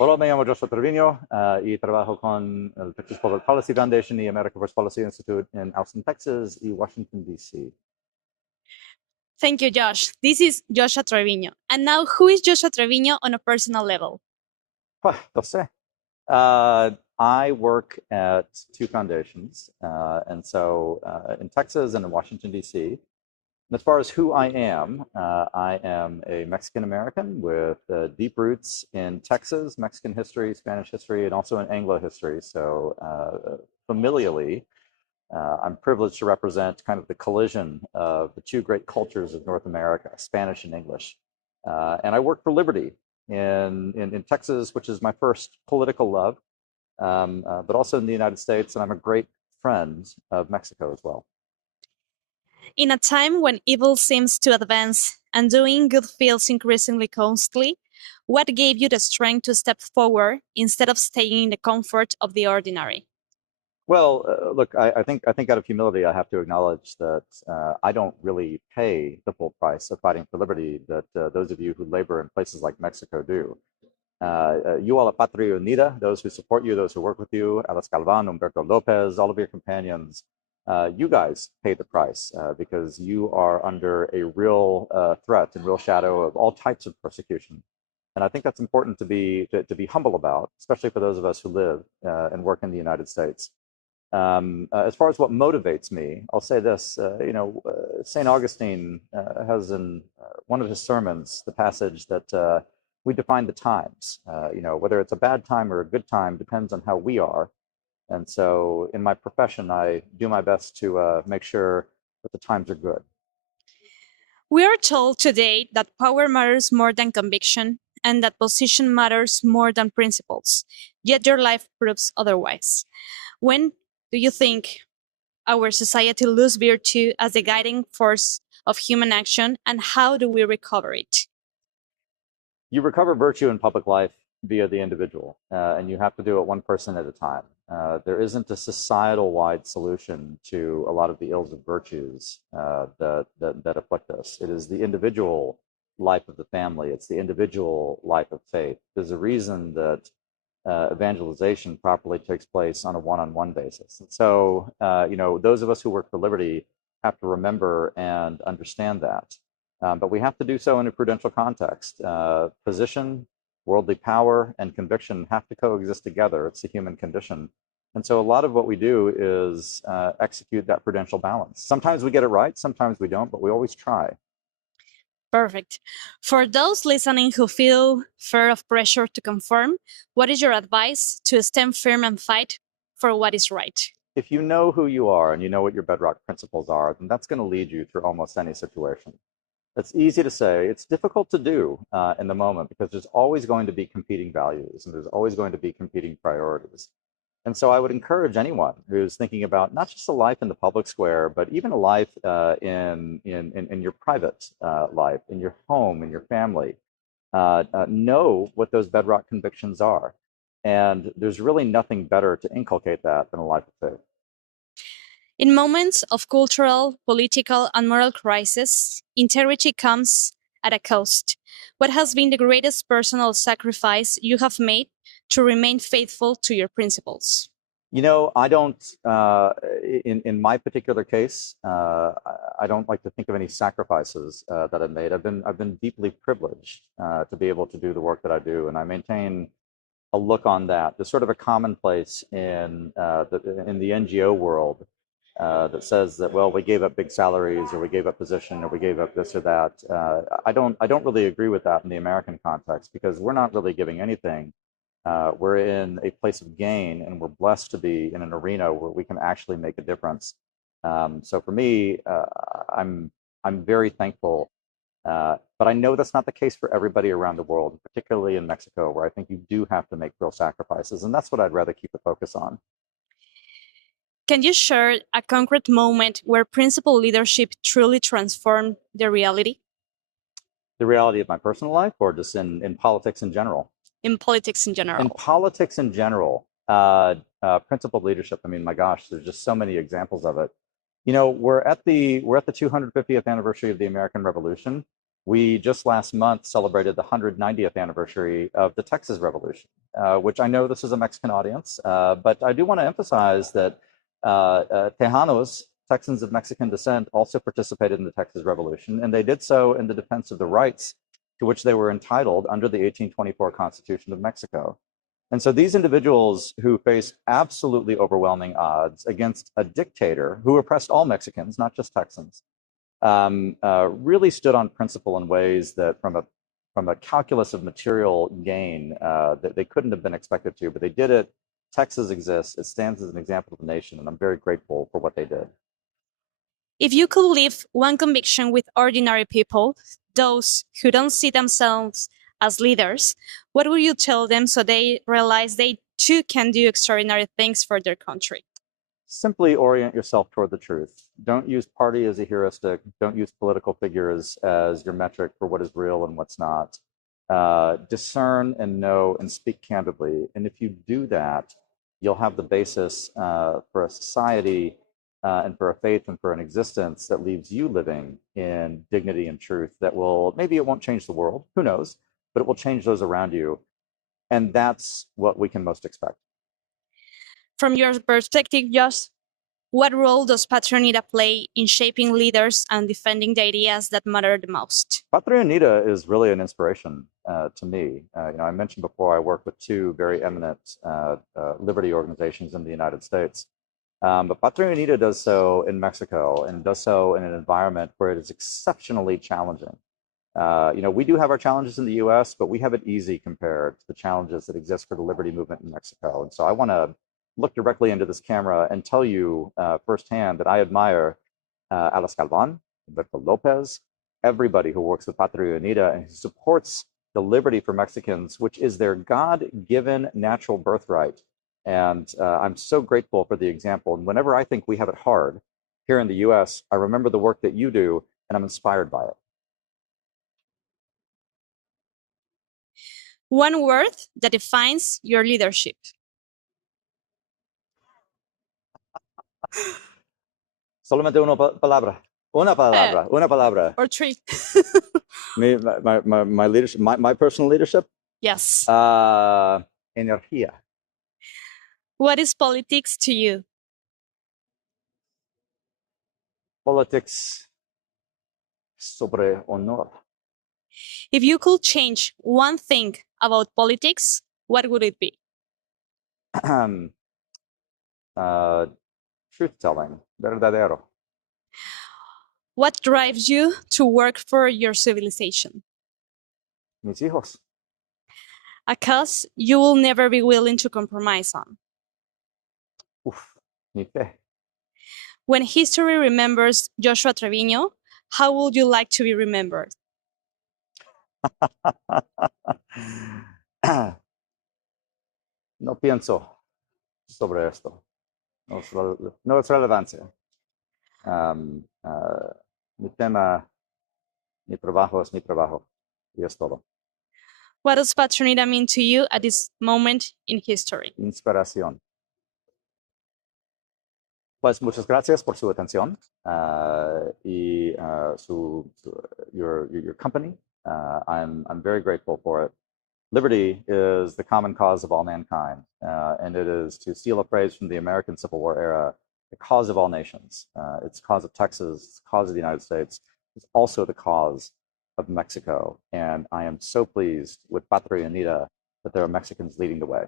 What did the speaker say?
Hola, me llamo Joshua Treviño y trabajo con el Texas Public Policy Foundation y America First Policy Institute in Austin, Texas y Washington, D.C. Thank you, Josh. This is Joshua Treviño. And now, who is Joshua Treviño on a personal level? No sé. I work at two foundations, and so in Texas and in Washington, D.C. And as far as who I am a Mexican-American with deep roots in Texas, Mexican history, Spanish history, and also in Anglo history. So familially, I'm privileged to represent kind of the collision of the two great cultures of North America, Spanish and English. And I work for liberty in Texas, which is my first political love, but also in the United States, and I'm a great friend of Mexico as well. In a time when evil seems to advance and doing good feels increasingly costly, what gave you the strength to step forward instead of staying in the comfort of the ordinary? Well, look, I think out of humility, I have to acknowledge that I don't really pay the full price of fighting for liberty that those of you who labor in places like Mexico do. You all at Patria Unida, those who support you, those who work with you, Alice Galvan, Humberto Lopez, all of your companions, you guys pay the price because you are under a real threat and real shadow of all types of persecution. And I think that's important to be humble about, especially for those of us who live and work in the United States. As far as what motivates me, I'll say this, St. Augustine has in one of his sermons, the passage that we define the times, whether it's a bad time or a good time depends on how we are. And so in my profession, I do my best to make sure that the times are good. We are told today that power matters more than conviction and that position matters more than principles, yet your life proves otherwise. When do you think our society loses virtue as the guiding force of human action, and how do we recover it? You recover virtue in public life via the individual, and you have to do it one person at a time. There isn't a societal-wide solution to a lot of the ills of virtues that afflict us. It is the individual life of the family. It's the individual life of faith. There's a reason that evangelization properly takes place on a one-on-one basis. And so, those of us who work for liberty have to remember and understand that. But we have to do so in a prudential context. Position, worldly power, and conviction have to coexist together. It's the human condition. And so a lot of what we do is execute that prudential balance. Sometimes we get it right, sometimes we don't, but we always try. Perfect. For those listening who feel fear of pressure to conform, what is your advice to stand firm and fight for what is right? If you know who you are and you know what your bedrock principles are, then that's going to lead you through almost any situation. It's easy to say. It's difficult to do in the moment because there's always going to be competing values and there's always going to be competing priorities. And so I would encourage anyone who's thinking about not just a life in the public square, but even a life in your private life, in your home, in your family, know what those bedrock convictions are. And there's really nothing better to inculcate that than a life of faith. In moments of cultural, political, and moral crisis, integrity comes at a cost. What has been the greatest personal sacrifice you have made to remain faithful to your principles? I don't, in my particular case, I don't like to think of any sacrifices that I've made. I've been deeply privileged to be able to do the work that I do, and I maintain a look on that. There's sort of a commonplace in the NGO world that says that, well, we gave up big salaries, or we gave up position, or we gave up this or that. I don't really agree with that in the American context because we're not really giving anything. We're in a place of gain, and we're blessed to be in an arena where we can actually make a difference. So for me, I'm very thankful, but I know that's not the case for everybody around the world, particularly in Mexico, where I think you do have to make real sacrifices, and that's what I'd rather keep the focus on. Can you share a concrete moment where principle leadership truly transformed the reality? The reality of my personal life, or just in politics in general? In politics in general. In politics in general, principled leadership. I mean, my gosh, there's just so many examples of it. We're at the 250th anniversary of the American Revolution. We just last month celebrated the 190th anniversary of the Texas Revolution. which I know this is a Mexican audience, but I do want to emphasize that Tejanos, Texans of Mexican descent, also participated in the Texas Revolution, and they did so in the defense of the rights to which they were entitled under the 1824 Constitution of Mexico. And so these individuals who faced absolutely overwhelming odds against a dictator who oppressed all Mexicans, not just Texans, really stood on principle in ways that from a calculus of material gain that they couldn't have been expected to, but they did it. Texas exists. It stands as an example of the nation, and I'm very grateful for what they did. If you could leave one conviction with ordinary people, those who don't see themselves as leaders, what would you tell them so they realize they too can do extraordinary things for their country? Simply orient yourself toward the truth. Don't use party as a heuristic. Don't use political figures as your metric for what is real and what's not. Discern and know and speak candidly. And if you do that, you'll have the basis for a society and for a faith and for an existence that leaves you living in dignity and truth that will, maybe it won't change the world, who knows, but it will change those around you. And that's what we can most expect. From your perspective, Josh, what role does Patria Unida play in shaping leaders and defending the ideas that matter the most? Patria Unida is really an inspiration to me. I mentioned before I work with two very eminent liberty organizations in the United States. But Patria Unida does so in Mexico and does so in an environment where it is exceptionally challenging. We do have our challenges in the US, but we have it easy compared to the challenges that exist for the liberty movement in Mexico. And so I want to look directly into this camera and tell you firsthand that I admire Alice Galvan, Humberto Lopez, everybody who works with Patria Unida and who supports the liberty for Mexicans, which is their God-given natural birthright. And I'm so grateful for the example. And whenever I think we have it hard here in the US, I remember the work that you do, and I'm inspired by it. One word that defines your leadership. Solamente una palabra. Una palabra. Or three. My leadership, my personal leadership? Yes. Energía. What is politics to you? Politics sobre honor. If you could change one thing about politics, what would it be? Truth-telling, verdadero. What drives you to work for your civilization? Mis hijos. A cause you will never be willing to compromise on. Mi fe. When history remembers Joshua Treviño, how would you like to be remembered? No pienso sobre esto. No es relevancia. Mi tema, mi trabajo es mi trabajo. Y es todo. What does Patria Unida mean to you at this moment in history? Inspiración. Pues muchas gracias por su atención y your company. I'm very grateful for it. Liberty is the common cause of all mankind, and it is, to steal a phrase from the American Civil War era, the cause of all nations. It's the cause of Texas, it's the cause of the United States. It's also the cause of Mexico, and I am so pleased with Patria Unida that there are Mexicans leading the way.